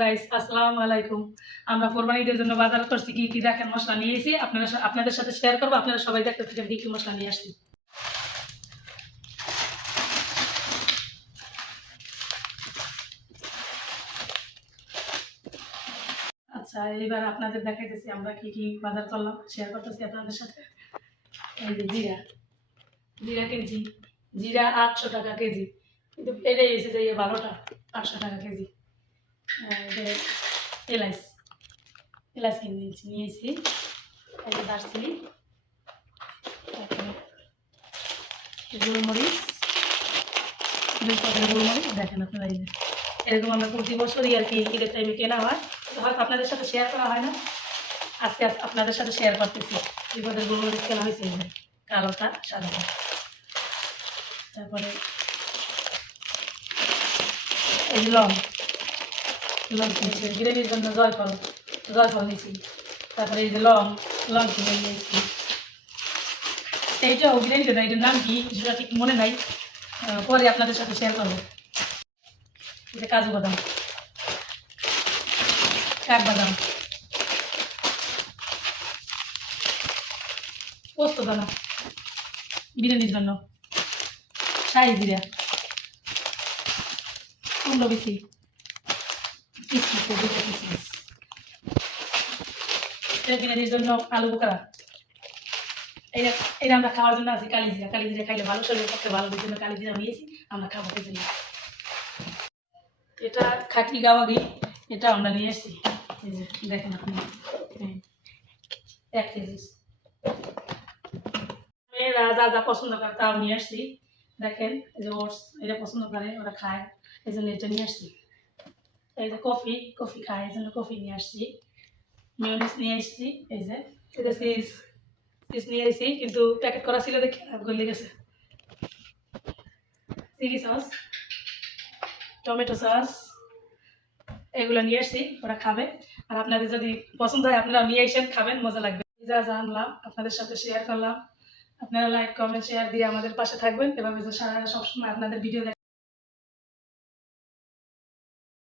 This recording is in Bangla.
গাইস, আসসালামু আলাইকুম। আমরা কোরবানি ঈদের জন্য বাজার করছি, কি কি দেখেন মশলা নিয়েছি আপনাদের সাথে শেয়ার করবো। আপনারা সবাই দেখতে থাকেন কি কি মশলা নিয়ে আসছি। আচ্ছা, এবার আপনাদের দেখাইতেছি আমরা কি কি বাজার করলাম, শেয়ার করতেছি আপনাদের সাথে। এই যে জিরা কেজি, জিরা 800 টাকা কেজি, কিন্তু এটাই এসে যে 12টা 800 টাকা কেজি। এলাইচ এলাচ কিনে নিয়েছি। এই যে দারচিনি, তারপরে গোলমরিচ, 2 প্যাকেট গোলমরিচ। দেখেন আপনারা, এই যে এরকম আমরা প্রতি বছরই আর কি ঈদের টাইমে কেনা হয়, তো হয়তো আপনাদের সাথে শেয়ার করা হয় না। আজকে আপনাদের সাথে শেয়ার করতেছি। 2 প্যাকেট গোলমরিচ কেনা হয়েছে, এই যে কালোটা সাদাটা। তারপরে এই যে লং কিনেছি গ্রেভির জন্য, জয়ফল নিয়েছি। তারপরে এই যে লং কিনে নিয়েছি। এইটাও গ্রেভি না, এটার নাম কি সেটা ঠিক মনে নাই, পরে আপনাদের সাথে শেয়ার করবো। এই যে কাজু বাদাম, কাঠবাদাম, পোস্ত দানা বিরিয়ানির জন্য, শাহি জিরা, কুমড়ো বিচি, কিসমিস, বিরিয়ানির জন্য আলু বোকারা। এটা আমরা খাওয়ার জন্য আছি কালিজিরা খাইলে ভালো, শরীরের পক্ষে ভালো, জন্য কালিজিরা নিয়েছি, আমরা খাবো খেতে। এটা খাঁটি গাওয়া ঘি, এটা আমরা নিয়ে এসেছি। এই যে দেখেন আপনি, 1 কেজি। মেয়েরা যা যা পছন্দ করে তাও নিয়ে আসছি। দেখেন এই যে ওটস, এটা পছন্দ করে, ওরা খায়, এই জন্য এটা নিয়ে আসছি। এই যে কফি খায়, এই জন্য কফি নিয়ে আসছি। মেয়োনিজ নিয়ে আসছি। এই যে এটা চিজ নিয়ে আসছি, কিন্তু প্যাকেট করা ছিল দেখে গলে গেছে। চিলি সস, টমেটো সস, এগুলো নিয়ে আসছি, ওরা খাবে। আর আপনাদের যদি পছন্দ হয় আপনারা নিয়ে এসেন, খাবেন, মজা লাগবে। যা জানলাম আপনাদের সাথে শেয়ার করলাম। আপনারা লাইক, কমেন্ট, শেয়ার দিয়ে আমাদের পাশে থাকবেন, এভাবে সবসময় আপনাদের ভিডিও